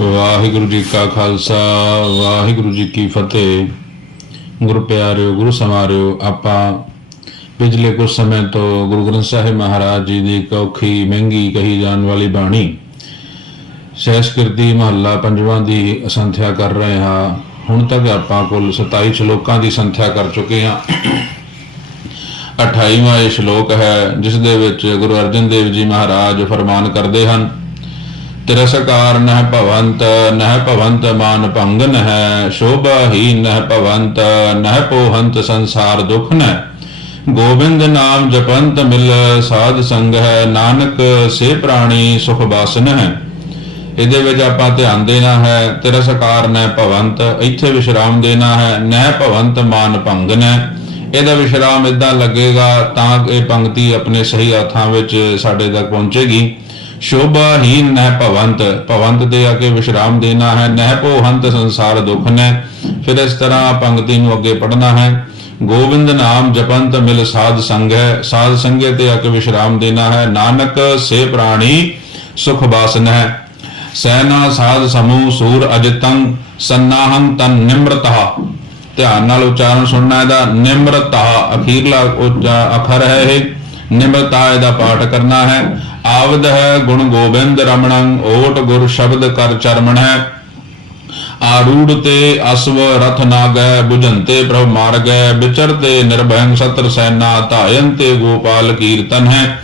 ਵਾਹਿਗੁਰੂ ਜੀ ਕਾ ਖਾਲਸਾ, ਵਾਹਿਗੁਰੂ ਜੀ ਕੀ ਫਤਿਹ। ਗੁਰੂ ਪਿਆਰਿਓ, ਗੁਰੂ ਸਮਾਰਿਓ, ਆਪਾਂ ਪਿਛਲੇ ਕੁਝ ਸਮੇਂ ਤੋਂ ਗੁਰੂ ਗ੍ਰੰਥ ਸਾਹਿਬ ਮਹਾਰਾਜ ਜੀ ਦੀ ਕੌਖੀ ਮਹਿੰਗੀ ਕਹੀ ਜਾਣ ਵਾਲੀ ਬਾਣੀ ਸਹਿਸਕ੍ਰਿਤੀ ਮਹੱਲਾ ਪੰਜਵਾਂ ਦੀ ਸੰਥਿਆ ਕਰ ਰਹੇ ਹਾਂ। ਹੁਣ ਤੱਕ ਆਪਾਂ ਕੁੱਲ 27 ਸ਼ਲੋਕਾਂ ਦੀ ਸੰਥਿਆ ਕਰ ਚੁੱਕੇ ਹਾਂ। 28ਵਾਂ ਇਹ ਸ਼ਲੋਕ ਹੈ, ਜਿਸ ਦੇ ਵਿੱਚ ਗੁਰੂ ਅਰਜਨ ਦੇਵ ਜੀ ਮਹਾਰਾਜ ਫਰਮਾਨ ਕਰਦੇ ਹਨ ਤਿਰਸਕਾਰ ਨਹਿ ਭਵੰਤ ਨਹਿ ਭਵੰਤ ਮਾਨ ਭੰਗ ਹੈ ਸ਼ੋਭਾ ਹੀ ਨਹਿ ਭਵੰਤ, ਨਹਿ ਪੋਹੰਤ ਸੰਸਾਰ ਦੁਖ ਨਹਿ। ਗੋਬਿੰਦ ਨਾਮ ਜਪੰਤ ਮਿਲ, ਸਾਧ ਸੰਗ ਹੈ ਨਾਨਕ, ਸੇ ਪ੍ਰਾਣੀ ਸੁਖ ਬਾਸਨ ਹੈ ਇਹਦੇ ਵਿੱਚ ਆਪਾਂ ਧਿਆਨ ਦੇਣਾ ਹੈ, ਤਿਰਸਕਾਰ ਨਹਿ ਭਵੰਤ, ਇੱਥੇ ਵਿਸ਼ਰਾਮ ਦੇਣਾ ਹੈ, ਨਹਿ ਭਵੰਤ ਮਾਨ ਭੰਗ ਨਹਿ। ਇਹਦਾ ਵਿਸ਼ਰਾਮ ਇਦਾਂ ਲੱਗੇਗਾ ਤਾਂ ਇਹ ਪੰਕਤੀ ਆਪਣੇ ਸਹੀ ਅਰਥਾਂ ਵਿੱਚ ਸਾਡੇ ਤੱਕ ਪਹੁੰਚੇਗੀ। ਸ਼ੋਭਾਹੀਨ ਨਹਿ ਭਵੰਤ ਭਵੰਤ ਤੇ ਆ ਵਿਸ਼ਰਾਮ ਦੇਣਾ ਹੈ, ਨਹਿ ਭੋਹੰਤ ਸੰਸਾਰ ਦੁਖ ਨਹਿ। ਫਿਰ ਇਸ ਤਰ੍ਹਾਂ ਪੰਕਤੀ ਨੂੰ ਅੱਗੇ ਪੜ੍ਹਨਾ ਹੈ। ਗੋਬਿੰਦ ਨਾਮ ਜਪੰਤ ਮਿਲ ਸਾਧ ਸੰਗ ਹੈ ਸਾਧ ਸੰਗੇ ਤੇ ਆ ਵਿਸ਼ਰਾਮ ਦੇਣਾ ਹੈ। ਨਾਨਕ ਸੇ ਪ੍ਰਾਣੀ ਸੁਖ ਬਾਸਨ ਹੈ ਸੈਨਾ ਸਾਧ ਸਮੂਹ ਸੂਰ ਅਜਤੰ, ਸੰਨਾਹੰ ਤਨ ਨਿਮਰਤਹ। ਧਿਆਨ ਨਾਲ ਉਚਾਰਨ ਸੁਣਨਾ ਇਹਦਾ ਨਿਮਰਤਾ ਅਖੀਰਲਾ ਅਖਰ ਹੈ ਇਹ। ਨਿਮਰਤਾ ਇਹਦਾ ਪਾਠ ਕਰਨਾ ਹੈ। ਆਵਦ ਹੈ ਗੁਣ ਗੋਬਿੰਦ ਰਮਣੰ, ਓਟ ਗੁਰ ਸ਼ਬਦ ਕਰ ਚਰਮਣ। ਹੈ ਆਰੂੜ ਤੇ ਅਸਵ ਰਥ ਨਾਗੈ 부ਜੰਤੇ ਪ੍ਰਭ ਮਾਰਗੈ, ਵਿਚਰਤੇ ਨਿਰਭੈੰ ਸਤਰ ਸੈਨਾ ਧਾਇਨ ਗੋਪਾਲ ਕੀਰਤਨ ਹੈ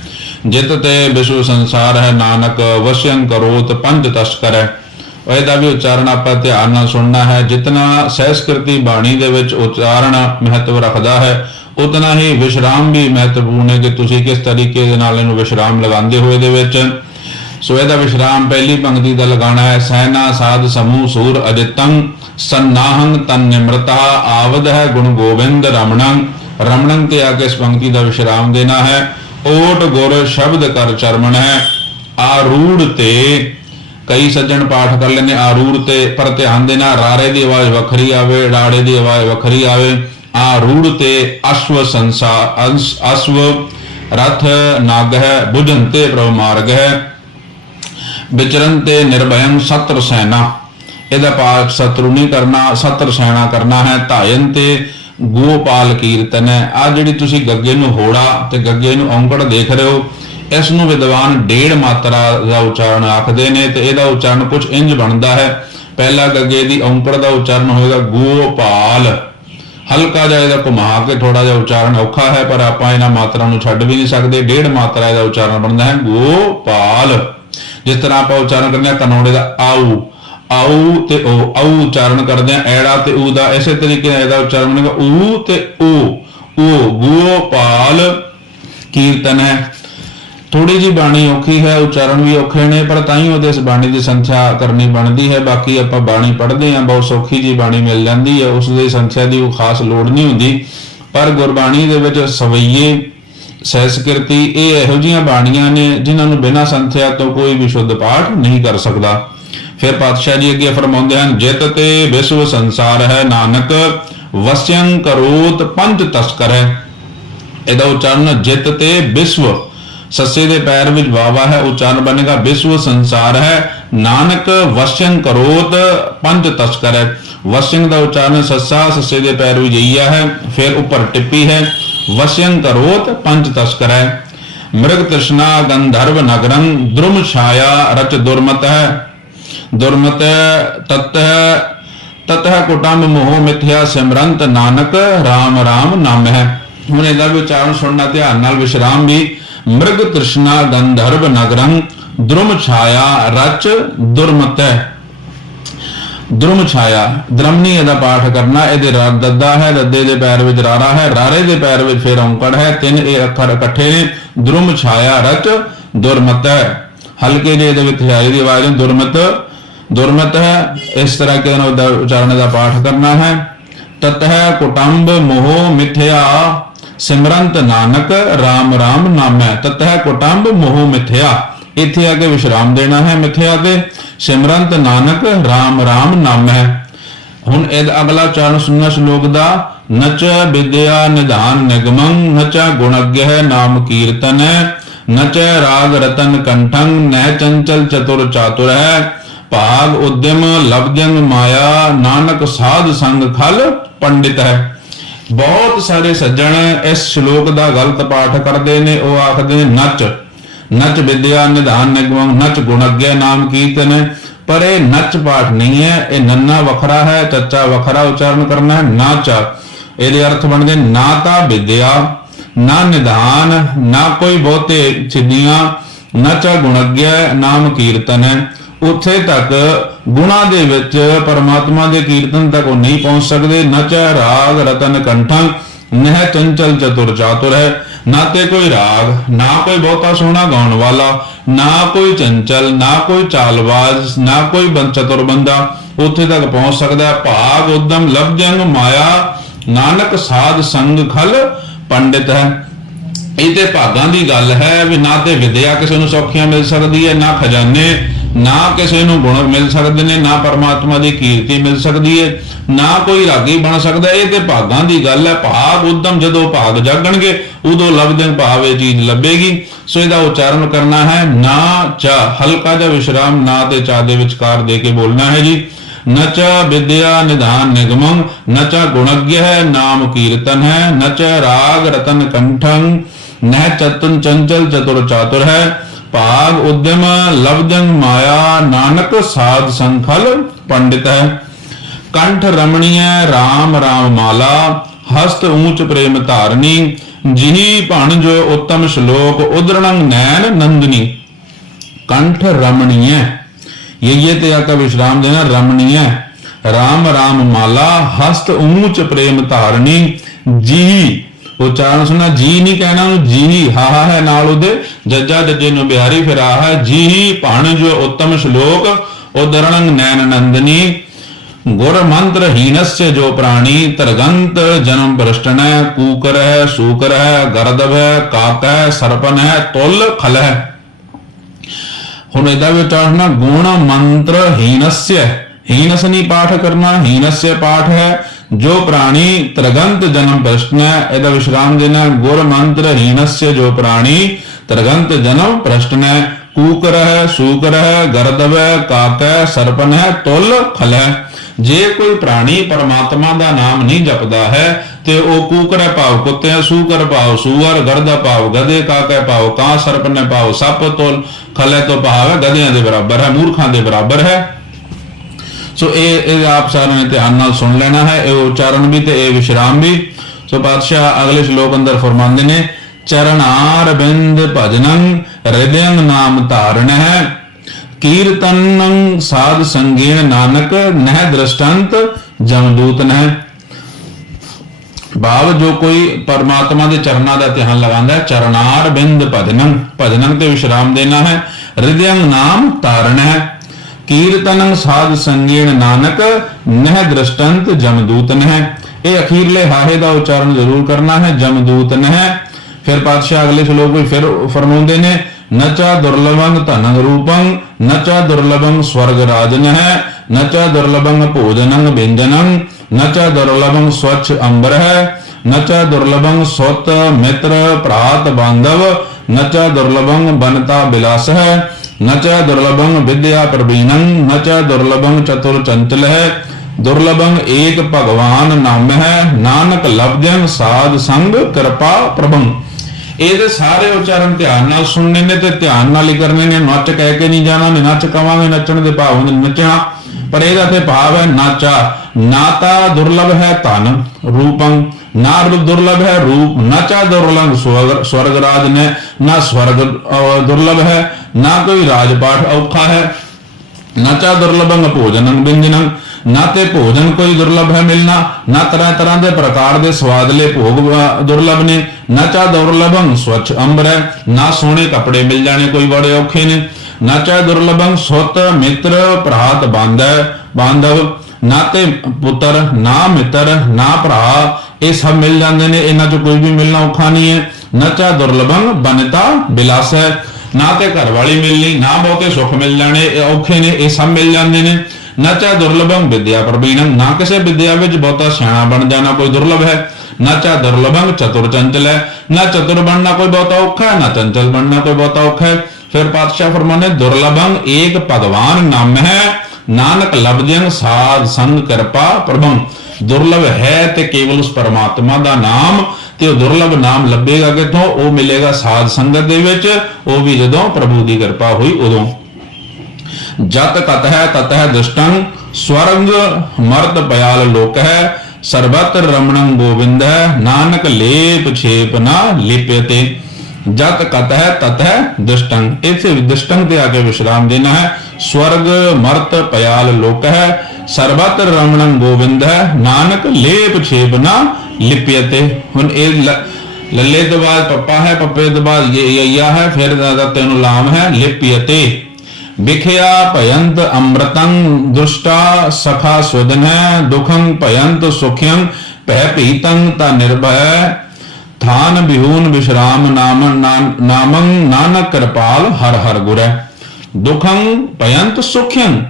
ਜਿਤ ਤੇ ਵਿਸ਼ਵ ਸੰਸਾਰ ਹੈ ਨਾਨਕ, ਵਸਿਅੰ ਕਰੋਤ ਪੰਜ ਤਸਕਰ ਹੈ ਇਹਦਾ ਵੀ ਉਚਾਰਨ ਆਪਾਂ ਧਿਆਨ ਨਾਲ ਸੁਣਨਾ ਹੈ, ਜਿਤਨਾ ਸਹਿਸਕ੍ਰਿਤੀ ਬਾਣੀ ਦੇ ਵਿੱਚ ਉਚਾਰਨ ਮਹੱਤਵ ਰੱਖਦਾ ਹੈ ਉਤਨਾ ਹੀ ਵਿਸ਼ਰਾਮ ਵੀ ਮਹੱਤਵਪੂਰਨ ਹੈ ਕਿ ਤੁਸੀਂ ਕਿਸ ਤਰੀਕੇ ਦੇ ਨਾਲ ਇਹਨੂੰ ਵਿਸ਼ਰਾਮ ਲਗਾਉਂਦੇ ਹੋ ਇਹਦੇ ਵਿੱਚ। ਸੋ ਇਹਦਾ ਵਿਸ਼ਰਾਮ ਪਹਿਲੀ ਪੰਕਤੀ ਦਾ ਲਗਾਉਣਾ ਹੈ, ਸੈਨਾ ਸਾਧ ਸਮੂਹ ਸੂਰ ਅਜਿਤੰ ਸੰਨਾਹੰ ਤਨ ਨਿਮਰਤਾ, ਆਵਦ ਹੈ ਗੁਣ ਗੋਬਿੰਦ ਰਮਣੰ। ਰਮਣੰ ਤੇ ਆ ਕੇ ਇਸ ਪੰਕਤੀ ਦਾ ਵਿਸ਼ਰਾਮ ਦੇਣਾ ਹੈ। ਓਟ ਗੁਰ ਸ਼ਬਦ ਕਰ ਚਰਮਣ ਹੈ, ਆਰੂੜ ਤੇ। ਕਈ ਸੱਜਣ ਪਾਠ ਕਰ ਲੈਂਦੇ ਆਰੂੜ ਤੇ ਪਰ ਧਿਆਨ ਦੇਣਾ, ਰਾਰੇ ਦੀ ਆਵਾਜ਼ ਵੱਖਰੀ ਆਵੇ ਡਾੜੇ ਦੀ ਆਵਾਜ਼ ਵੱਖਰੀ ਆਵੇ। ਆਰੂੜ ਤੇ ਅਸ਼ਵ ਸੰਸਾ ਅਸ਼ਵ ਰਥ ਨਾਗ ਹੈ 부ਜੰਤੇ ਪ੍ਰਭ ਮਾਰਗ ਹੈ ਵਿਚਰਨ ਤੇ ਨਿਰਭਯੰ ਸਤਰ ਸੈਨਾ ਇਹਦਾ ਪਾਠ ਸਤਰੂ ਨਹੀਂ ਕਰਨਾ ਸਤਰ ਸੈਨਾ ਕਰਨਾ ਹੈ ਧਾਇਨ ਤੇ ਗੋਪਾਲ ਕੀਰਤਨ ਹੈ ਆ ਜਿਹੜੀ ਤੁਸੀਂ ਗੱਗੇ ਨੂੰ ਹੋੜਾ ਤੇ ਗੱਗੇ ਨੂੰ ਔਂਕੜ ਦੇਖ ਰਹੇ ਹੋ ਇਸ ਨੂੰ ਵਿਦਵਾਨ ਡੇਢ ਮਾਤਰਾ ਦਾ ਉਚਾਰਨ ਆਖਦੇ ਨੇ ਤੇ ਇਹਦਾ ਉਚਾਰਨ ਕੁਝ ਇੰਜ ਬਣਦਾ ਹੈ ਪਹਿਲਾ ਗੱਗੇ ਦੀ ਔਂਕੜ ਦਾ ਉਚਾਰਨ ਹੋਏਗਾ ਗੋਪਾਲ ਹਲਕਾ ਜਿਹਾ ਇਹਦਾ ਘੁਮਾ ਕੇ ਥੋੜਾ ਜਿਹਾ ਉਚਾਰਨ ਔਖਾ ਹੈ, ਪਰ ਆਪਾਂ ਇਹਨਾਂ ਮਾਤਰਾ ਨੂੰ ਛੱਡ ਵੀ ਨਹੀਂ ਸਕਦੇ। ਡੇਢ ਮਾਤਰਾ ਇਹਦਾ ਉਚਾਰਨ ਬਣਦਾ ਹੈ। ਗੋਪਾਲ, ਜਿਸ ਤਰ੍ਹਾਂ ਆਪਾਂ ਉਚਾਰਨ ਕਰਦੇ ਹਾਂ ਕਨੌੜੇ ਦਾ ਆਉ ਆਉ ਤੇ ਓ ਆਉ ਉਚਾਰਨ ਕਰਦੇ ਆ ਐੜਾ ਤੇ ਊ ਦਾ ਇਸੇ ਤਰੀਕੇ ਨਾਲ ਇਹਦਾ ਉਚਾਰਨ ਬਣੇਗਾ। ਊ ਤੇ ਊ ਊ, ਗੋਪਾਲ, ਕੀਰਤਨ ਹੈ। ਥੋੜੀ ਜੀ ਬਾਣੀ ਔਖੀ ਹੈ, ਉਚਾਰਨ ਵੀ ਔਖੇ ਨੇ, ਪਰ ਤਾਂ ਹੀ ਉਹਦੇ ਇਸ ਬਾਣੀ ਦੀ ਸੰਖਿਆ ਕਰਨੀ ਬਣਦੀ ਹੈ। ਬਾਕੀ ਆਪਾਂ ਬਾਣੀ ਪੜ੍ਹਦੇ ਆਂ ਬਹੁਤ ਸੌਖੀ ਜੀ ਬਾਣੀ ਮਿਲ ਜਾਂਦੀ ਹੈ, ਉਸ ਦੀ ਸੰਖਿਆ ਦੀ ਉਹ ਖਾਸ ਲੋੜ ਨਹੀਂ ਹੁੰਦੀ। ਪਰ ਗੁਰਬਾਣੀ ਦੇ ਵਿੱਚ ਸਵਈਏ, ਸਹਿਸਕ੍ਰਿਤੀ, ਇਹ ਇਹੋ ਜੀਆਂ ਬਾਣੀਆਂ ਨੇ, ਜਿਨ੍ਹਾਂ ਨੂੰ ਬਿਨਾਂ ਸੰਥਿਆ ਤੋਂ ਕੋਈ ਵੀ ਸ਼ੁੱਧ ਪਾਠ ਨਹੀਂ ਕਰ ਸਕਦਾ। ਫਿਰ ਪਾਤਸ਼ਾਹ ਜੀ ਅੱਗੇ ਫਰਮਾਉਂਦੇ ਹਨ, ਜਿਤ ਤੇ ਵਿਸ਼ਵ ਸੰਸਾਰ ਹੈ, ਨਾਨਕ, ਵਸਿਅੰ ਕਰੋਤ ਪੰਜ ਤਸਕਰ ਹੈ। ਇਹਦਾ ਉਚਾਰਨ ਜਿਤ ਤੇ ਵਿਸ਼ਵ ਸੱਸੇ ਦੇ ਪੈਰ ਵਿੱਚ ਵਾਵਾ ਹੈ ਉਚਾਰਨ ਬਣੇਗਾ ਵਿਸ਼ਵ ਸੰਸਾਰ ਹੈ, ਨਾਨਕ ਵਸਿਅੰ ਕਰੋਤ ਪੰਜ ਤਸਕਰ ਹੈ। ਵਸਿਅੰ ਦਾ ਉਚਾਰਨ ਸੱਸਾ, ਸੱਸੇ ਦੇ ਪੈਰ ਵਿੱਚ ਜਈਆ ਹੈ, ਫਿਰ ਉੱਪਰ ਟਿੱਪੀ ਹੈ, ਵਸਿਅੰ ਕਰੋਤ ਪੰਜ ਤਸਕਰ ਹੈ। ਮ੍ਰਿਗ ਤ੍ਰਿਸ਼ਨਾ ਗੰਧਰਵ ਨਗਰੰ, ਦ੍ਰੁਮ ਛਾਇਆ ਰਚ ਦੁਰਮਤ ਹੈ। ਦੁਰਮਤ ਤਤ ਤਤਹ ਕੁਟੰਬ ਮੋਹ ਮਿਥਿਆ ਸਿਮਰੰਤ ਨਾਨਕ RAM RAM ਨਾਮ ਹੈ। ਹੁਣ ਇਹਦਾ ਵੀ ਉਚਾਰਨ ਸੁਣਨਾ ਧਿਆਨ ਨਾਲ, ਵਿਸ਼ਰਾਮ ਵੀ ਮ੍ਰਿਗ ਤ੍ਰਿਸ਼ਨਾ ਗੰਧਰਵ ਨਗਰੰ, ਦ੍ਰੁਮ ਛਾਇਆ ਰਚ ਦੁਰਮਤ ਹੈ ਛਾਇਆ, ਦ੍ਰਮਨੀ ਇਹਦਾ ਪਾਠ ਕਰਨਾ, ਇਹਦੇ ਰਾ ਦੱਦਾ ਹੈ, ਦੱਦੇ ਦੇ ਪੈਰ ਵਿੱਚ ਰਾਰਾ ਹੈ, ਰਾਰੇ ਦੇ ਪੈਰ ਵਿੱਚ ਫਿਰ ਔਂਕੜ ਹੈ, ਤਿੰਨ ਇਹ ਅੱਖਰ ਇਕੱਠੇ ਨੇ, ਦ੍ਰੁਮ ਛਾਇਆ ਰਚ ਦੁਰਮਤ ਹੈ ਹਲਕੇ ਜੇ ਇਹਦੇ ਵਿੱਚ ਛਾਈ ਦੀ ਆਵਾਜ਼ ਨੂੰ ਦੁਰਮਤ ਦੁਰਮਤ ਹੈ ਇਸ ਤਰ੍ਹਾਂ ਕੇ ਨਾਲ ਉਹਦਾ ਉਚਾਰਨ ਦਾ ਪਾਠ ਕਰਨਾ ਹੈ। ਤਤ ਹੈ ਕੁਟੰਬ ਮੋਹ ਮਿਥਿਆ ਸਿਮਰੰਤ ਨਾਨਕ RAM RAM ਨਾਮੈ ਤਤ ਕੁਟੰਬ ਮੋਹ ਮਿਥਿਆ। ਇੱਥੇ ਆ ਕੇ ਵਿਸ਼ਰਾਮ ਦੇਣਾ ਹੈ ਮਿਥਿਆ ਤੇ। ਸਿਮਰੰਤ ਨਾਨਕ RAM RAM ਨਾਮੈ। ਹੁਣ ਇਹ ਅਗਲਾ ਚਰਨ ਸੁਣਨਾ ਸ਼ਲੋਕ ਦਾ, ਨਚ ਵਿਦਿਆ ਨਿਧਾਨ ਨਿਗਮੰ, ਨਚਾ ਗੁਣਗ੍ਯ ਨਾਮ ਕੀਰਤਨ। ਨਚ ਰਾਗ ਰਤਨ ਕੰਠੰ, ਨੈ ਚੰਚਲ ਚਤੁਰ ਚਾਤੁਰ। ਹੈ ਭਾਗ ਉਦਮ ਲਬਜਨ ਮਾਇਆ, ਨਾਨਕ ਸਾਧ ਸੰਗ ਖਲ ਪੰਡਿਤ ਹੈ ਬਹੁਤ ਸਾਰੇ ਸੱਜਣ ਇਸ ਸ਼ਲੋਕ ਦਾ ਗਲਤ ਪਾਠ ਕਰਦੇ ਨੇ, ਉਹ ਆਖਦੇ ਨੇ, ਨੱਚ। ਨਚ ਵਿਦਿਆ ਨਿਧਾਨ ਨਿਗਮ, ਨਚ ਗੁਣਗਿਆ ਨਾਮ ਕੀਰਤਨ। ਪਰ ਇਹ ਨੱਚ ਪਾਠ ਨਹੀਂ ਹੈ, ਇਹ ਨੰਨਾ ਵੱਖਰਾ ਹੈ, ਚੱਚਾ ਵੱਖਰਾ ਉਚਾਰਨ ਕਰਨਾ ਹੈ, ਨਾਚ। ਇਹਦੇ ਅਰਥ ਬਣਦੇ ਨਾ ਤਾਂ ਵਿਦਿਆ, ਨਾ ਨਿਧਾਨ, ਨਾ ਕੋਈ ਬਹੁਤੇ ਸਿੱਧੀਆਂ, ਨਾ ਚਾ ਗੁਣਗਿਆ ਨਾਮ ਕੀਰਤਨ। ਹੈ ਉੱਥੇ ਤੱਕ ਗੁਣਾ ਦੇ ਵਿੱਚ ਪਰਮਾਤਮਾ ਦੇ ਕੀਰਤਨ ਤੱਕ ਉਹ ਨਹੀਂ ਪਹੁੰਚ ਸਕਦੇ, ਨਾ ਚਾ ਰਾਗ, ਰਤਨ ਕੰਠਾਂ ਨਹਿ, ਚੰਚਲ, ਚਤੁਰ, ਚਾਤੁਰ ਹੈ। ਨਾ ਤੇ ਕੋਈ ਰਾਗ, ਨਾ ਕੋਈ ਬਹੁਤਾ ਸੋਹਣਾ ਗਾਉਣ ਵਾਲਾ, ਨਾ ਕੋਈ ਚੰਚਲ, ਨਾ ਕੋਈ ਚਾਲਬਾਜ਼, ਨਾ ਕੋਈ ਬੰ ਬੰਦਾ ਉੱਥੇ ਤੱਕ ਪਹੁੰਚ ਸਕਦਾ ਹੈ। ਭਾਗ ਉਦਮ ਲਬਜੰਗ ਮਾਇਆ, ਨਾਨਕ ਸਾਧ ਸੰਗ ਖਲ ਪੰਡਿਤ ਹੈ। ਇਹ ਤੇ ਭਾਗਾਂ ਦੀ ਗੱਲ ਹੈ ਵੀ ਨਾ ਤੇ ਵਿਦਿਆ ਕਿਸੇ ਨੂੰ ਸੌਖੀਆਂ ਮਿਲ ਸਕਦੀ ਹੈ, ਨਾ ਖਜ਼ਾਨੇ ਨਾ ਕਿਸੇ ਨੂੰ ਗੁਣ ਮਿਲ ਸਕਦੇ ਨੇ, ਨਾ ਪਰਮਾਤਮਾ ਦੀ ਕੀਰਤੀ ਮਿਲ ਸਕਦੀ ਹੈ ਨਾ ਕੋਈ ਰਾਗੀ ਬਣ ਸਕਦਾ ਇਹ ਤੇ ਭਾਗਾਂ ਦੀ ਗੱਲ ਹੈ ਭਾਗ ਉਦਮ ਜਦੋਂ ਭਾਗ ਜਾਗਣਗੇ, ਉਦੋਂ ਲੱਭਦੇ ਭਾਵ ਇਹ ਚੀਜ਼ ਲੱਭੇਗੀ। ਸੋ ਇਹਦਾ ਉਚਾਰਨ ਕਰਨਾ ਹੈ, ਨਾ ਚਾ ਹਲਕਾ ਜਿਹਾ ਵਿਸ਼ਰਾਮ, ਨਾ ਤੇ ਚਾ ਦੇ ਵਿਚਕਾਰ ਦੇ ਕੇ ਬੋਲਣਾ ਹੈ ਜੀ। ਨਚ ਵਿਦਿਆ ਨਿਧਾਨ ਨਿਗਮੰ ਨਚ ਗੁਣज्ञ ਹੈ, ਨਾਮ ਕੀਰਤਨ ਹੈ। ਨਚ ਰਾਗ ਰਤਨ ਕੰਠੰ, ਨਹ ਚਤੁਨ ਚੰਚਲ ਚਤੁਰ ਚਾਤੁਰ ਹੈ। ਭਾਗ ਉਦਮ ਲਬਦੰ ਮਾਇਆ ਨਾਨਕ ਸਾਧ ਸੰਖਲ, ਪੰਡਿਤ ਹੈ। ਕੰਠ ਰਮਣੀਐ RAM RAM ਮਾਲਾ, ਹਸਤ ਊਂਚ ਪ੍ਰੇਮ ਧਾਰਨੀ ਜਿਹੀ ਭਣ ਜੋ ਉਤਮ ਸ਼ਲੋਕ ਉਦਰਣੰ ਨੈਨ ਨੰਦਨੀ। ਕੰਠ ਰਮਣੀਐ ਯੇ ਤੇ ਆਕਾ ਵਿਸ਼ਰਾਮ ਦੇਣਾ, ਰਮਣੀਐ। ਰਾਮ ਰਾਮ ਮਾਲਾ, ਹਸਤ ਊਂਚ ਪ੍ਰੇਮ ਧਾਰਨੀ ਜੀ ਉਚਾਰਨ ਸੁਣਾ, ਜੀ ਨਹੀਂ ਕਹਿਣਾ ਉਹਨੂੰ, ਜੀ ਹਾ ਹਾ ਹੈ ਨਾਲ ਉਹਦੇ। ਜੱਜਾ ਜੱਜੇ ਨੂੰ ਬਿਹਾਰੀ ਫਿਰ ਹੈ, ਜੀ ਭਣ ਜੋ ਉੱਤਮ ਸ਼ਲੋਕ ਉਦਰਣੰ ਨੈਣ ਨੰਦਨੀ। ਗੁਰ ਮੰਤਰ ਹੀਨਸਯ ਜੋ ਪ੍ਰਾਣੀ ਤਰਗੰਤ ਜਨਮ ਭ੍ਰਸ਼ਟਣੈ ਕੂਕਰੈ ਸੂਕਰੈ ਗਰਦਭੈ ਕਾਕੈ ਸਰਪਨੈ ਤੁਲ ਖਲੈ ਹੁਣ ਇਹਦਾ ਵਿਚਾਰ ਨਾ ਗੁਣ ਮੰਤਰ ਹੀਨਸਯ ਹੀਨਸ ਨਹੀਂ ਪਾਠ ਕਰਨਾ ਹੀਨਸਯ ਪਾਠ ਹੈ। ਜੋ ਪ੍ਰਾਣੀ ਤਰਗੰਤ ਜਨਮ ਪ੍ਰਸ਼ਨ ਹੈ, ਇਹਦਾ ਵਿਸ਼ਰਾਮ ਦੇਣਾ ਗੁਰ ਮੰਤਰ ਹੀਨस्य ਜੋ ਪ੍ਰਾਣੀ ਤਰਗੰਤ ਜਨਮ ਪ੍ਰਸ਼ਨ ਹੈ ਕੂਕਰ ਹੈ, ਸੂਕਰ ਹੈ, ਗਰਦਵ ਹੈ, ਕਾਕ ਹੈ ਸਰਪਨ ਹੈ, ਤੁਲ ਖਲ ਹੈ। ਜੇ ਕੋਈ ਪ੍ਰਾਣੀ ਪਰਮਾਤਮਾ ਦਾ ਨਾਮ ਨਹੀਂ ਜਪਦਾ ਹੈ, ਤੇ ਉਹ ਕੂਕਰ ਭਾਵ ਕੁੱਤੇ ਸੂਕਰ ਭਾਵ ਸੂਅਰ, ਗਰਦਾ ਭਾਵ ਗਧੇ, ਕਾਕ ਭਾਵ ਕਾਂ ਸਰਪਨ ਹੈ, ਭਾਵ ਸੱਪ, ਤੁਲ ਖਲੇ ਤੋਂ ਭਾਵ ਹੈ ਗਧਿਆਂ ਦੇ ਬਰਾਬਰ ਹੈ, ਮੂਰਖਾਂ ਦੇ ਬਰਾਬਰ ਹੈ। ਸੋ ਇਹ ਇਹ ਆਪ ਸਾਰਿਆਂ ਨੇ ਧਿਆਨ ਨਾਲ ਸੁਣ ਲੈਣਾ ਹੈ, ਇਹ ਉਚਾਰਨ ਵੀ ਤੇ ਇਹ ਵਿਸ਼ਰਾਮ ਵੀ। ਸੋ ਪਾਤਸ਼ਾਹ ਅਗਲੇ ਸ਼ਲੋਕ ਅੰਦਰ ਫਰਮਾਉਂਦੇ ਨੇ ਚਰਨਾਰ ਬਿੰਦ ਭਜਨੰ ਹਿਰਦਯੰ ਨਾਮ ਧਾਰਣ ਹੈ ਕੀਰਤਨੰ ਸਾਧ ਸੰਗੇਣ ਨਾਨਕ, ਨਹਿ ਦ੍ਰਿਸ਼ਟੰਤ ਜਮਦੂਤ ਨਹਿ ਭਾਵ ਜੋ ਕੋਈ ਪਰਮਾਤਮਾ ਦੇ ਚਰਨਾਂ ਦਾ ਧਿਆਨ ਲਗਾਉਂਦਾ ਹੈ ਚਰਨਾਰ ਬਿੰਦ ਭਜਨੰ ਭਜਨੰ ਤੇ ਵਿਸ਼ਰਾਮ ਦੇਣਾ ਹੈ, ਹਿਰਦਯੰ ਨਾਮ ਧਾਰਣ ਹੈ ਕੀਰਤਨੰ ਸਾਧ ਸੰਗੀਣ ਨਾਨਕ, ਨਹਿ ਦ੍ਰਿਸ਼ਟੰਤ ਜਮਦੂਤ ਨਹਿ। ਇਹ ਅਖੀਰਲੇ ਹਾਹੇ ਦਾ ਉਚਾਰਨ ਜ਼ਰੂਰ ਕਰਨਾ ਹੈ ਜਮਦੂਤ ਨਹਿ। ਫਿਰ ਪਾਤਸ਼ਾਹ ਅਗਲੇ ਸ਼ਲੋਕ ਵਿੱਚ ਫਿਰ ਫਰਮਾਉਂਦੇ ਨੇ, ਨਚਾ ਦੁਰਲਭੰ ਧਨੰ ਰੂਪੰ, ਨਚਾ ਦੁਰਲਭੰ ਸਵਰਗ ਰਾਜਨ ਹੈ ਨਚਾ ਦੁਰਲਭੰ ਭੋਜਨੰ ਵਿੰਜਨੰ, ਨਚਾ ਦੁਰਲਭੰ ਸਵച്छ ਅੰਬਰ ਹੈ ਨਚਾ ਦੁਰਲਭੰ ਸੁਤ ਮਿੱਤਰ ਭਰਾਤ ਬਾਂਧਵ, ਨਚਾ ਦੁਰਲਭੰ ਬਨਤਾ ਬਿਲਾਸ ਹੈ ਨਚਾ ਦੁਰਲਭੰ ਵਿਦਿਆ ਪ੍ਰਵੀਣੰ ਨਚਾ ਦੁਰਲਭੰ ਚਤੁਰ ਚੰਚਲ ਹੈ ਦੁਰਲਭੰ ਏਕ ਭਗਵਾਨ ਨਾਮ ਹੈ ਨਾਨਕ ਲਬਜਨ ਸਾਧ ਸੰਗ ਕਿਰਪਾ ਪ੍ਰਭੰ ਇਹਦੇ ਸਾਰੇ ਉਚਾਰਨ ਧਿਆਨ ਨਾਲ ਸੁਣਨੇ ਨੇ ਤੇ ਧਿਆਨ ਨਾਲ ਹੀ ਕਰਨੇ ਨੇ। ਨੱਚ ਕਹਿ ਕੇ ਨਹੀਂ ਜਾਣਾ ਨੇ ਨੱਚ ਕਵਾਂਗੇ, ਨੱਚਣ ਦੇ ਭਾਵ ਹੁੰਦੇ ਨੱਚਣਾ। ਪਰ ਇਹਦਾ ਤੇ ਭਾਵ ਹੈ ਨਾਚਾ। ਨਾਤਾ ਦੁਰਲਭ ਹੈ ਧਨ ਰੂਪੰ। ਨਾ ਰੂ- ਦੁਰਲਭ ਹੈ ਰੂਪ ਨਾਚਾ ਦੁਰਲਭ ਸਵਰਗ ਸਵਰਗ ਰਾਜ ਨੇ ਨਾ ਸਵਰਗ ਅਹ, ਦੁਰਲਭ ਹੈ ਨਾ ਕੋਈ ਰਾਜਪਾਠ ਔਖਾ ਹੈ ਨਾਚਾ ਭੋਜਨੰ ਵਿੰਜਨੰ ਨਾ ਤੇ ਭੋਜਨ ਕੋਈ ਦੁਰਲਭ ਹੈ ਮਿਲਣਾ ਨਾ ਤਰ੍ਹਾਂ ਤਰ੍ਹਾਂ ਦੇ ਪ੍ਰਕਾਰ ਦੇ ਸਵਾਦਲੇ ਭੋਗ ਦੁਰਲਭ ਨੇ ਨਾਚਾ ਦੁਰਲਭੰ ਸਵચ્છ ਅੰਬਰ ਹੈ ਨਾ ਸੋਹਣੇ ਕੱਪੜੇ ਮਿਲ ਜਾਣੇ ਕੋਈ ਬੜੇ ਔਖੇ ਨੇ ਨਾਚਾ ਦੁਰਲਭੰ ਸੁਤ ਮਿੱਤਰ ਭਰਾਤ ਬਾਂਧੈ ਬਾਂਧਵ ਨਾ ਤੇ ਪੁੱਤਰ ਨਾ ਮਿੱਤਰ ਨਾ ਭਰਾ ਇਹ ਸਭ ਮਿਲ ਜਾਂਦੇ ਨੇ, ਇਹਨਾਂ ਚੋਂ ਕੋਈ ਵੀ ਮਿਲਣਾ ਔਖਾ ਨਹੀਂ ਹੈ। ਨਚਾ ਦੁਰਲਭੰ ਬਨਤਾ ਬਿਲਾਸ ਹੈ, ਨਾ ਤੇ ਘਰ ਵਾਲੀ ਮਿਲਣੀ, ਨਾ ਬਹੁਤੇ ਸੁੱਖ ਮਿਲ ਜਾਣੇ ਔਖੇ ਨੇ, ਇਹ ਸਭ ਮਿਲ ਜਾਂਦੇ ਨੇ। ਨਚਾ ਦੁਰਲਭੰ ਵਿਦਿਆ ਪ੍ਰਵੀਣੰ, ਨਾ ਕਿਸੇ ਵਿਦਿਆ ਵਿੱਚ ਬਹੁਤਾ ਸਿਆਣਾ ਬਣ ਜਾਣਾ ਕੋਈ ਦੁਰਲਭ ਹੈ। ਨਚਾ ਦੁਰਲਭੰ ਚਤੁਰ ਚੰਚਲ ਹੈ, ਨਾ ਚਤੁਰ ਬਣਨਾ ਕੋਈ ਬਹੁਤਾ ਔਖਾ ਹੈ, ਨਾ ਚੰਚਲ ਬਣਨਾ ਕੋਈ ਬਹੁਤਾ ਔਖਾ ਹੈ। ਫਿਰ ਪਾਤਸ਼ਾਹ ਫਰਮਾਨੇ ਦੁਰਲਭੰ ਏਕ ਭਗਵਾਨ ਨਾਮ ਹੈ, ਨਾਨਕ ਲਬਦਿਆਂ ਸਾਧ ਸੰਗ ਕਿਰਪਾ ਪ੍ਰਭੰ। ਦੁਰਲਭ ਹੈ ਤੇ ਕੇਵਲ ਉਸ ਪਰਮਾਤਮਾ ਦਾ ਨਾਮ, ਤੇ ਉਹ ਦੁਰਲਭ ਨਾਮ ਲੱਭੇਗਾ ਕਿਥੋਂ? ਉਹ ਮਿਲੇਗਾ ਸਾਧ ਸੰਗਤ ਦੇ ਵਿੱਚ, ਉਹ ਵੀ ਜਦੋਂ ਪ੍ਰਭੂ ਦੀ ਕਿਰਪਾ ਹੋਈ ਉਦੋਂ। ਜਤ ਕਤ ਹੈ, ਤਤ ਹੈ ਦੁਸ਼ਟੰ ਸਵਰਗ ਮਰਦ ਪਿਆਲ ਲੋਕ ਹੈ ਸਰਬਤਰ ਰਮਣੰ ਗੋਬਿੰਦ ਹੈ, ਨਾਨਕ ਲੇਪ ਛੇਪ ਨਾ ਲਿਪਯਤੇ ਜਤ ਕਤ ਹੈ, ਤਤ ਹੈ ਦੁਸ਼ਟੰ ਇਥੇ ਦੁਸ਼ਟੰ ਤੇ ਆ ਕੇ ਵਿਸ਼ਰਾਮ ਦੇਣਾ ਹੈ। ਸਵਰਗ ਮਰਤ ਪਿਆਲ ਲੋਕ ਹੈ ਸਰਬਤਰ ਰਮਣੰ ਗੋਬਿੰਦ ਹੈ ਨਾਨਕ ਲੇਪ ਛੇਪ ਨਾ ਲਿਪਯਤੇ ਹੁਣ ਇਹ ਲੱਲੇ ਤੋਂ ਬਾਅਦ ਪੱਪਾ ਹੈ, ਪੱਪੇ ਤੋਂ ਬਾਅਦ ਇਹ ਯਾ ਹੈ, ਫਿਰ ਦਾ ਤੈਨੂੰ ਲਾਮ ਹੈ ਲਿਪਯਤੇ ਵਿਖਿਆ ਭਯੰਤ ਅੰਮ੍ਰਿਤੰ, ਦੁਸ਼ਟਾ ਸਖਾ ਸੁਦਨ ਦੁਖੰ ਭਯੰਤ ਸੁਖਿਯੰ ਭੈ ਭੀਤੰ ਤਾ ਨਿਰਭੈ। ਥਾਨ ਬਿਹੂਨ ਵਿਸ਼ਰਾਮ ਨਾਮ ਨਾਨ- ਨਾਮੰ, ਨਾਨਕ ਕਿਰਪਾਲ ਹਰ ਹਰ ਗੁਰੈ। ਦੁਖੰ ਭਯੰਤ ਸੁਖਿਯੰ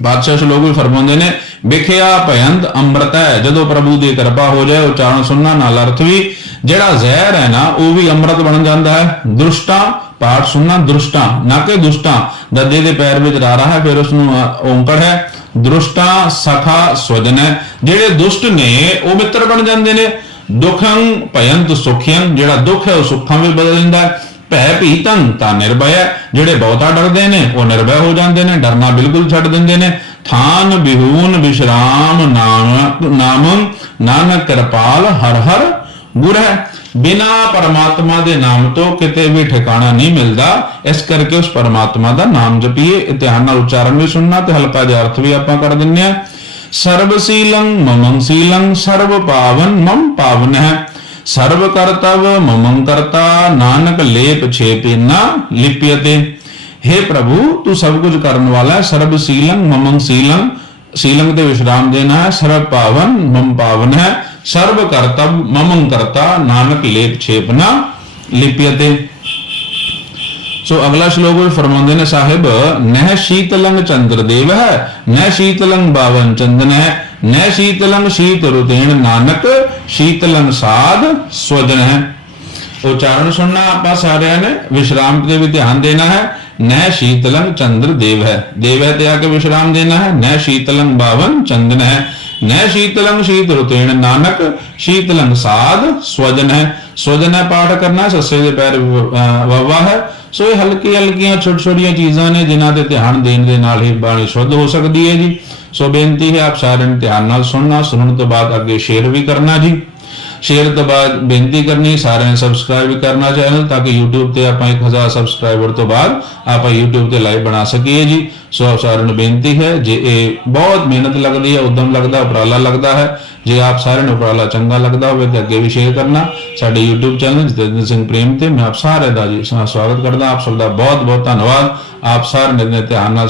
ਬਾਦਸ਼ਾਹ ਸ਼ਲੋਕ ਵੀ ਫਰਮਾਉਂਦੇ ਨੇ ਵਿਖਿਆ ਭਯੰਤ ਅੰਮ੍ਰਿਤ ਹੈ ਜਦੋਂ ਪ੍ਰਭੂ ਦੀ ਕਿਰਪਾ ਹੋ ਜਾਏ ਉਚਾਰਨ ਸੁਣਨਾ ਨਾਲ ਅਰਥ ਵੀ ਜਿਹੜਾ ਜ਼ਹਿਰ ਹੈ ਨਾ ਉਹ ਵੀ ਅੰਮ੍ਰਿਤ ਬਣ ਜਾਂਦਾ ਹੈ। ਦ੍ਰਿਸ਼ਟਾ ਪਾਠ ਸੁਣਨਾ ਦ੍ਰਿਸ਼ਟਾ ਨਾ ਕਿ ਦੁਸ਼ਟਾ ਦੱਦੇ ਦੇ ਪੈਰ ਵਿੱਚ ਰਾ ਰਹਾ ਹੈ ਫਿਰ ਉਸ ਨੂੰ ਅ, ਓਂਕੜ ਹੈ। ਦ੍ਰਿਸ਼ਟਾ ਸਖਾ ਸਵਜਨ ਹੈ ਜਿਹੜੇ ਦੁਸ਼ਟ ਨੇ ਉਹ ਮਿੱਤਰ ਬਣ ਜਾਂਦੇ ਨੇ। ਦੁਖੰ ਭਯੰਤ ਸੁਖਿਯੰ ਜਿਹੜਾ ਦੁੱਖ ਹੈ ਉਹ ਸੁੱਖਾਂ ਵਿੱਚ ਬਦਲ ਜਾਂਦਾ ਹੈ। ਭੈ ਭੀਤੰ ਤਾਂ ਨਿਰਭੈ ਹੈ। ਜਿਹੜੇ ਬਹੁਤਾ ਡਰਦੇ ਨੇ, ਉਹ ਨਿਰਭੈ ਹੋ ਜਾਂਦੇ ਨੇ, ਡਰਨਾ ਬਿਲਕੁਲ ਛੱਡ ਦਿੰਦੇ ਨੇ। ਥਾਨ ਬਿਹੂਨ ਵਿਸ਼ਰਾਮ ਨਾਨਕ ਨਾਮੰ, ਨਾਨਕ ਕਿਰਪਾਲ ਹਰ ਹਰ ਗੁਰ ਬਿਨਾ ਪਰਮਾਤਮਾ ਦੇ ਨਾਮ ਤੋਂ ਕਿਤੇ ਵੀ ਠਿਕਾਣਾ ਨਹੀਂ ਮਿਲਦਾ। ਇਸ ਕਰਕੇ ਉਸ ਪਰਮਾਤਮਾ ਦਾ ਨਾਮ ਜਪੀਏ। ਇਹ ਧਿਆਨ ਨਾਲ ਉਚਾਰਨ ਵੀ ਸੁਣਨਾ ਤੇ ਹਲਕਾ ਜਿਹਾ ਅਰਥ ਵੀ ਆਪਾਂ ਕਰ ਦਿੰਨੇ ਆ ਸਰਬ ਸੀਲੰ ਮਮੰ ਸੀਲੰ ਸਰਬ ਪਾਵਨ ਮਮ ਪਾਵਨ ਹੈ ਸਰਬ ਕਰਤਵ ਮਮੰ ਕਰਤਾ ਨਾਨਕ ਲੇਪ ਛੇਪੇ ਨਾ ਲਿਪਿਯਤੇ हे ਪ੍ਰਭੂ, ਤੂੰ ਸਭ ਕੁਝ ਕਰਨ ਵਾਲਾ ਹੈ, ਸਰਬ ਸੀਲੰ, ਮਮੰ ਸੀਲੰ ਸੀਲੰ ਤੇ ਵਿਸ਼ਰਾਮ ਦੇਣਾ ਹੈ, ਸਰਬ ਪਾਵਨ, ਮਮ ਪਾਵਨ ਹੈ। ਸਰਬ ਕਰਤਵ ਮਮੰ ਕਰਤਾ ਨਾਨਕ ਲੇਪ ਛੇਪ ਨਾ ਲਿਪਿਯਤੇ ਸੋ ਅਗਲਾ ਸ਼ਲੋਕ ਵੀ ਫਰਮਾਉਂਦੇ ਨੇ ਸਾਹਿਬ, ਨਹਿ ਸ਼ੀਤਲੰਗ ਚੰਦਰ ਦੇਵ ਹੈ ਨਹਿ ਸ਼ੀਤਲੰਗ ਬਾਵਨ ਚੰਦਨ ਹੈ ਨਹਿ ਸ਼ੀਤਲੰਗ ਸ਼ੀਤ ਰੁਤੇਣ ਨਾਨਕ ਸ਼ੀਤਲੰਗ ਸਾਧ ਸਵਜਨ ਹੈ। ਉਚਾਰਨ ਸੁਣਨਾ ਆਪਾਂ ਸਾਰਿਆਂ ਨੇ, ਵਿਸ਼ਰਾਮ ਤੇ ਵੀ ਧਿਆਨ ਦੇਣਾ ਹੈ। ਨਹਿ ਸ਼ੀਤਲੰਗ ਚੰਦਰ ਦੇਵ ਹੈ। ਦੇਵ ਹੈ ਤੇ ਆ ਕੇ ਵਿਸ਼ਰਾਮ ਦੇਣਾ ਹੈ। ਨਹਿ ਸ਼ੀਤਲੰਗ ਬਾਵਨ ਚੰਦਨ ਹੈ। ਨੈ ਸ਼ੀਤਲੰਗ ਸ਼ੀਤ ਰੁਤੇਣ ਨਾਨਕ ਸ਼ੀਤਲੰਗ ਸਾਧ ਸਵਜਨ ਹੈ। ਸਵਜਨ ਹੈ ਪਾਠ ਕਰਨਾ, ਸੱਸੇ ਦੇ ਪੈਰ ਵਵਾ ਹੈ। ਸੋ ਇਹ ਹਲਕੀ ਹਲਕੀਆਂ ਛੋਟੀ ਛੋਟੀਆਂ ਚੀਜ਼ਾਂ ਨੇ ਜਿਨ੍ਹਾਂ ਤੇ ਧਿਆਨ ਦੇਣ ਦੇ ਨਾਲ ਹੀ ਬਾਣੀ ਸ਼ੁੱਧ ਹੋ ਸਕਦੀ ਹੈ ਜੀ। ਸੋ ਬੇਨਤੀ ਹੈ ਆਪ ਸਾਰਿਆਂ ਨੇ ਧਿਆਨ ਨਾਲ ਸੁਣਨਾ। ਸੁਣਨ ਤੋਂ ਬਾਅਦ ਅੱਗੇ ਸ਼ੇਅਰ ਵੀ ਕਰਨਾ ਜੀ। ਸ਼ੇਅਰ ਤੋਂ ਬਾਅਦ ਬੇਨਤੀ ਕਰਨੀ, ਸਾਰਿਆਂ ਨੇ ਸਬਸਕ੍ਰਾਈਬ ਕਰਨਾ ਚੈਨਲ ਤਾਂ ਕਿ YouTube ਤੇ ਆਪਾਂ 1000 ਸਬਸਕ੍ਰਾਈਬਰ ਤੋਂ ਬਾਅਦ ਆਪਾਂ YouTube ਤੇ ਲਾਈਵ ਬਣਾ ਸਕੀਏ ਜੀ। ਸੋ ਆਪ ਸਾਰਿਆਂ ਨੂੰ ਬੇਨਤੀ ਹੈ, ਜੇ ਇਹ ਬਹੁਤ ਮਿਹਨਤ ਲੱਗਦੀ ਹੈ, ਉਦਮ ਲੱਗਦਾ, ਉਪਰਾਲਾ ਲੱਗਦਾ ਹੈ, ਜੇ ਆਪ ਸਾਰਿਆਂ ਨੂੰ ਉਪਰਾਲਾ ਚੰਗਾ ਲੱਗਦਾ ਹੋਵੇ ਤਾਂ ਅੱਗੇ ਵੀ ਸ਼ੇਅਰ ਕਰਨਾ। ਸਾਡੇ YouTube ਚੈਨਲ ਜਤਿੰਦਰ ਸਿੰਘ ਪ੍ਰੇਮ ਤੇ ਮੈਂ ਆਪ ਸਾਰਿਆਂ ਦਾ ਜੀ ਸਵਾਗਤ ਕਰਦਾ, ਆਪ ਸਭ ਦਾ ਬਹੁਤ ਬਹੁਤ ਧੰਨਵਾਦ। ਆਪ ਸਾਰਿਆਂ ਨੇ ਧਿਆਨ ਨਾਲ